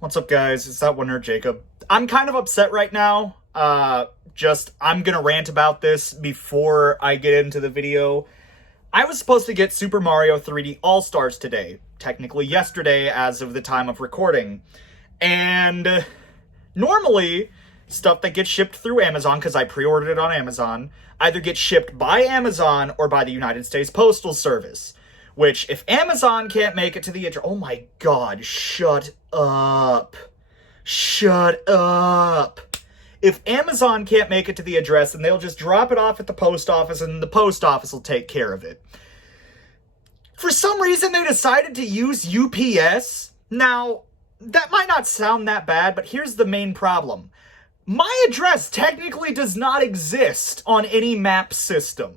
What's up, guys? It's that Wonder Jacob. I'm kind of upset right now. I'm gonna rant about this before I get into the video. I was supposed to get Super Mario 3D All-Stars today. Technically yesterday as of the time of recording. And normally, stuff that gets shipped through Amazon, because I pre-ordered it on Amazon, either gets shipped by Amazon or by the United States Postal Service. Which, if Amazon can't make it to the address... Oh my god, shut up. Shut up. If Amazon can't make it to the address, then they'll just drop it off at the post office, and the post office will take care of it. For some reason, they decided to use UPS. Now, that might not sound that bad, but here's the main problem. My address technically does not exist on any map system.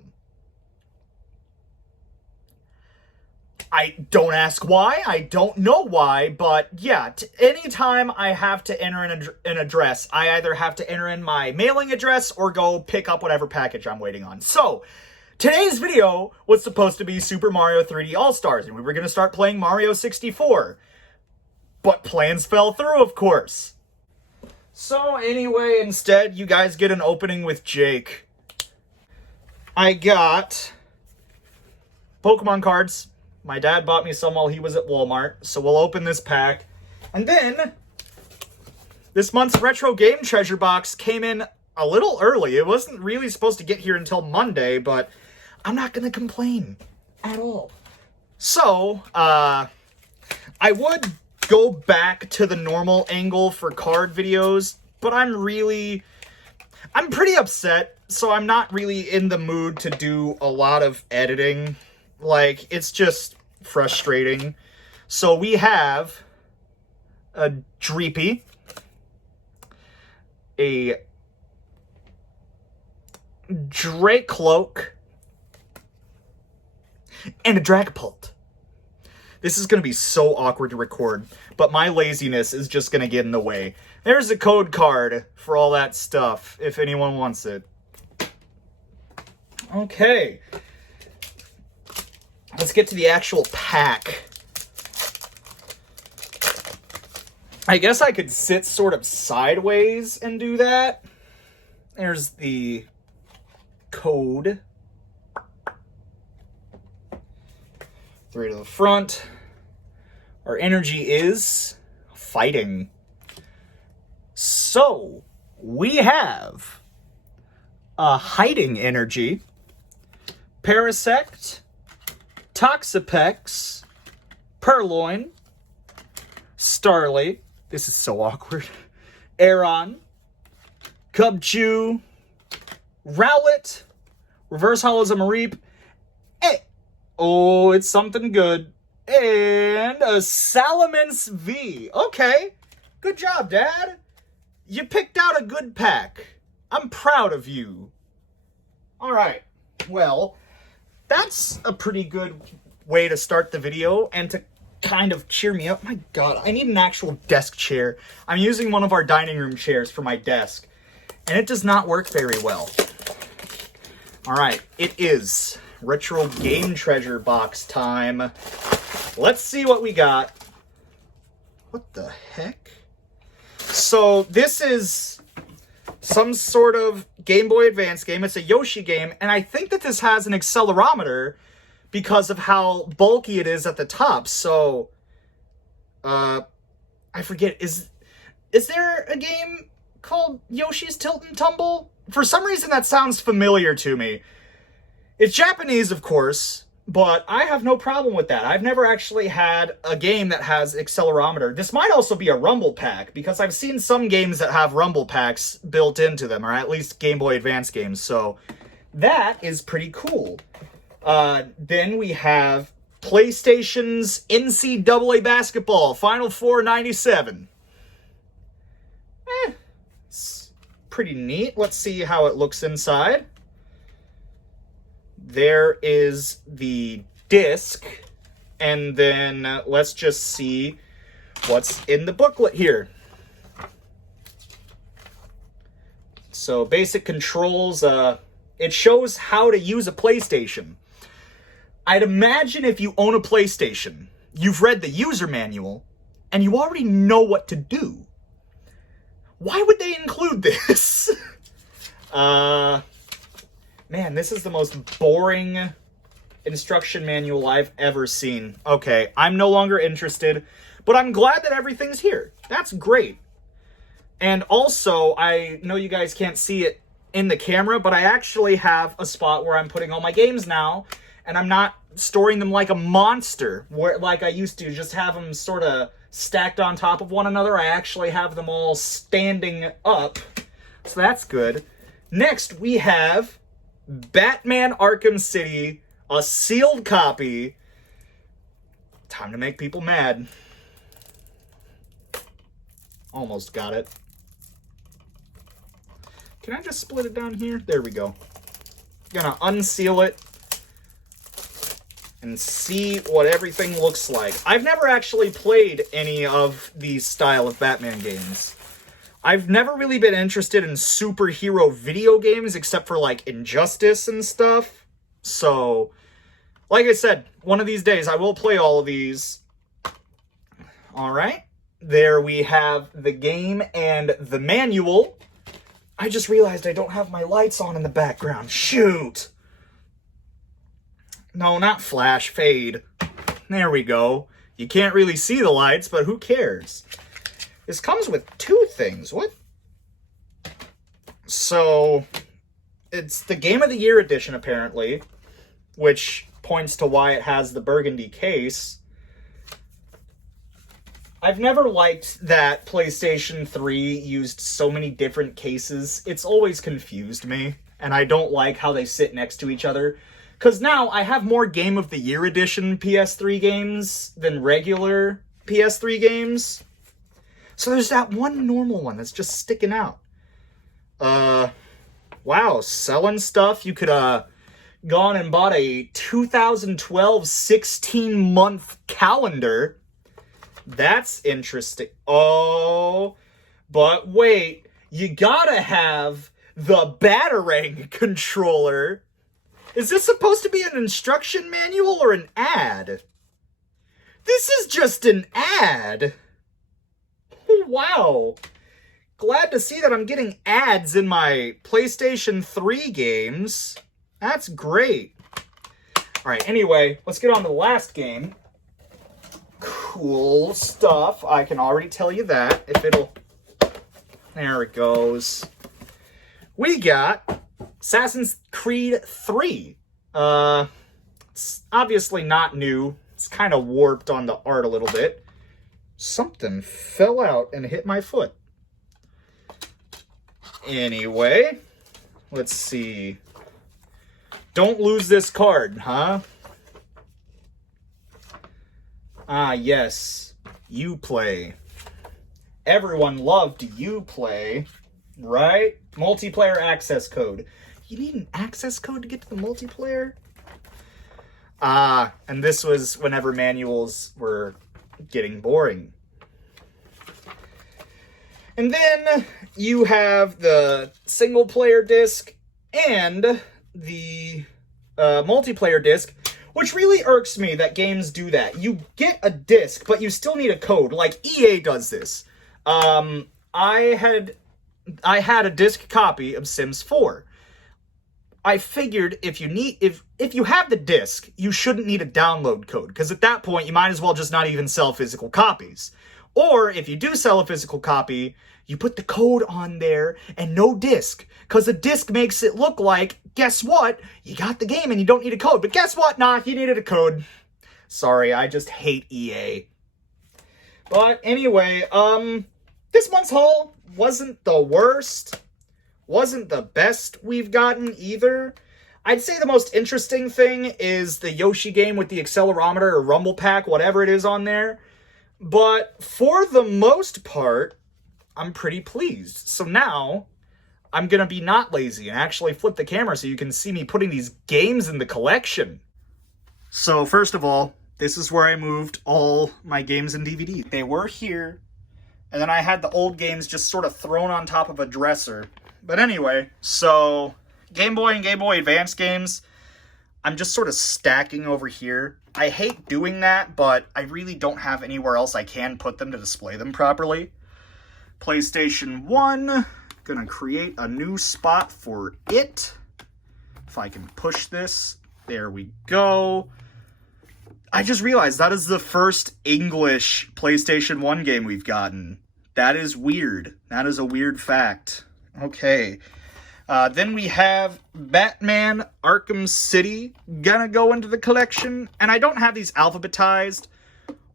I don't ask why, I don't know why, but yeah, anytime I have to enter an address, I either have to enter in my mailing address or go pick up whatever package I'm waiting on. So, today's video was supposed to be Super Mario 3D All-Stars, and we were going to start playing Mario 64. But plans fell through, of course. So anyway, instead, you guys get an opening with Jake. I got Pokemon cards. My dad bought me some while he was at Walmart, so we'll open this pack. And then, this month's Retro Game Treasure box came in a little early. It wasn't really supposed to get here until Monday, but I'm not going to complain at all. So, I would go back to the normal angle for card videos, but I'm pretty upset, so I'm not really in the mood to do a lot of editing. Like, it's just frustrating. So we have a Dreepy, a Dracloak, and a Dragapult. This is going to be so awkward to record, but my laziness is just going to get in the way. There's a code card for all that stuff, if anyone wants it. Okay. Let's get to the actual pack. I guess I could sit sort of sideways and do that. There's the code. 3 to the front. Our energy is fighting. So, we have a hiding energy, Parasect, Toxapex, Purloin, Starly, this is so awkward, Aeron, Cubchoo, Rowlet, Reverse Hollows of Mareep, oh, it's something good, and a Salamence V. Okay, good job, Dad. You picked out a good pack. I'm proud of you. Alright, well, that's a pretty good way to start the video and to kind of cheer me up. My god, I need an actual desk chair. I'm using one of our dining room chairs for my desk, and it does not work very well. Alright, it is Retro Game Treasure box time. Let's see what we got. What the heck? So, this is some sort of Game Boy Advance game. It's a Yoshi game, and I think that this has an accelerometer because of how bulky it is at the top. So, I forget, is there a game called Yoshi's Tilt and Tumble? For some reason that sounds familiar to me. It's Japanese, of course, but I have no problem with that. I've never actually had a game that has accelerometer. This might also be a Rumble Pack, because I've seen some games that have Rumble Packs built into them, or at least Game Boy Advance games, so that is pretty cool. Then we have PlayStation's NCAA Basketball Final Four 97. It's pretty neat. Let's see how it looks inside. There is the disc, and then let's just see what's in the booklet here. So, basic controls, it shows how to use a PlayStation. I'd imagine if you own a PlayStation, you've read the user manual, and you already know what to do. Why would they include this? Man, this is the most boring instruction manual I've ever seen. Okay, I'm no longer interested, but I'm glad that everything's here. That's great. And also, I know you guys can't see it in the camera, but I actually have a spot where I'm putting all my games now, and I'm not storing them like a monster, where like I used to, just have them sort of stacked on top of one another. I actually have them all standing up, so that's good. Next, we have Batman Arkham City, a sealed copy. Time to make people mad. Almost got it. Can I just split it down here? There we go. Gonna unseal it and see what everything looks like. I've never actually played any of these style of Batman games. I've never really been interested in superhero video games except for like Injustice and stuff. So, like I said, one of these days I will play all of these. Alright, there we have the game and the manual. I just realized I don't have my lights on in the background. Shoot! No, not flash, fade. There we go. You can't really see the lights, but who cares? This comes with two things. What? So, it's the Game of the Year edition, apparently, which points to why it has the burgundy case. I've never liked that PlayStation 3 used so many different cases. It's always confused me, and I don't like how they sit next to each other. Because now I have more Game of the Year edition PS3 games than regular PS3 games. So there's that one normal one that's just sticking out. Wow, selling stuff. You could, gone and bought a 2012 16-month calendar. That's interesting. Oh, but wait, you gotta have the Batarang controller. Is this supposed to be an instruction manual or an ad? This is just an ad. Wow. Glad to see that I'm getting ads in my PlayStation 3 games. That's great. Alright, anyway, let's get on to the last game. Cool stuff. I can already tell you that. If it'll... There it goes. We got Assassin's Creed 3. It's obviously not new. It's kind of warped on the art a little bit. Something fell out and hit my foot. Anyway, let's see. Don't lose this card, huh? Ah, yes. Uplay. Everyone loved Uplay, right? Multiplayer access code. You need an access code to get to the multiplayer? Ah, and this was whenever manuals were getting boring. And then you have the single player disc and the multiplayer disc, which really irks me that games do that. You get a disc, but you still need a code. Like EA does this. I had a disc copy of Sims 4. I figured if you have the disc, you shouldn't need a download code, because at that point you might as well just not even sell physical copies. Or if you do sell a physical copy, you put the code on there and no disc, because the disc makes it look like, guess what? You got the game and you don't need a code. But guess what? Nah, you needed a code. Sorry, I just hate EA. But anyway, this month's haul wasn't the worst. Wasn't the best we've gotten either. I'd say the most interesting thing is the Yoshi game with the accelerometer or rumble pack, whatever it is on there. But for the most part, I'm pretty pleased. So now, I'm going to be not lazy and actually flip the camera so you can see me putting these games in the collection. So first of all, this is where I moved all my games and DVDs. They were here, and then I had the old games just sort of thrown on top of a dresser. But anyway, so Game Boy and Game Boy Advance games, I'm just sort of stacking over here. I hate doing that, but I really don't have anywhere else I can put them to display them properly. PlayStation 1, gonna create a new spot for it. If I can push this, there we go. I just realized that is the first English PlayStation 1 game we've gotten. That is weird. That is a weird fact. Okay. Then we have Batman Arkham City gonna go into the collection. And I don't have these alphabetized.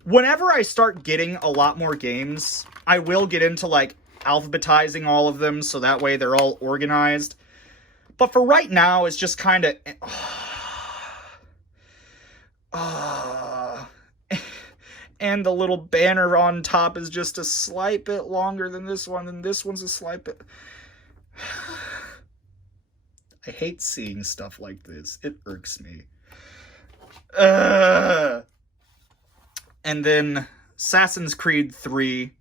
Whenever I start getting a lot more games, I will get into, like, alphabetizing all of them so that way they're all organized. But for right now, it's just kind of... and the little banner on top is just a slight bit longer than this one, and this one's a slight bit... I hate seeing stuff like this. It irks me. And then Assassin's Creed 3.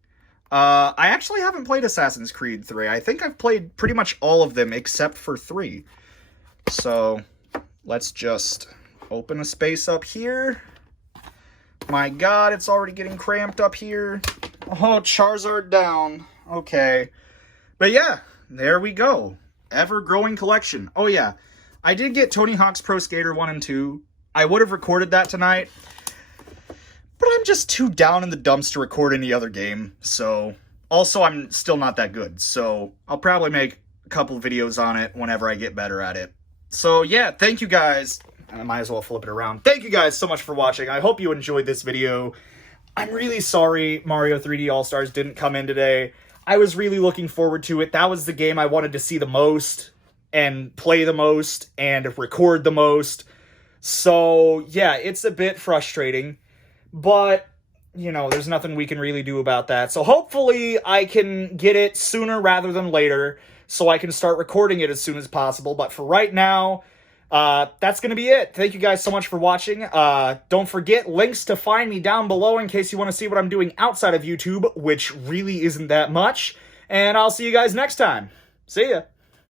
I actually haven't played Assassin's Creed 3. I think I've played pretty much all of them except for 3. So, let's just open a space up here. My god, it's already getting cramped up here. Oh, Charizard down. Okay. But yeah, there we go. Ever-growing collection. Oh yeah, I did get Tony Hawk's Pro Skater 1 and 2. I would have recorded that tonight, but I'm just too down in the dumps to record any other game, so... Also, I'm still not that good, so I'll probably make a couple videos on it whenever I get better at it. So yeah, thank you guys. I might as well flip it around. Thank you guys so much for watching. I hope you enjoyed this video. I'm really sorry Mario 3D All-Stars didn't come in today. I was really looking forward to it. That was the game I wanted to see the most, and play the most, and record the most. So, yeah, it's a bit frustrating, but, you know, there's nothing we can really do about that. So hopefully I can get it sooner rather than later, so I can start recording it as soon as possible. But for right now, that's going to be it. Thank you guys so much for watching. Don't forget, links to find me down below in case you want to see what I'm doing outside of YouTube, which really isn't that much. And I'll see you guys next time. See ya.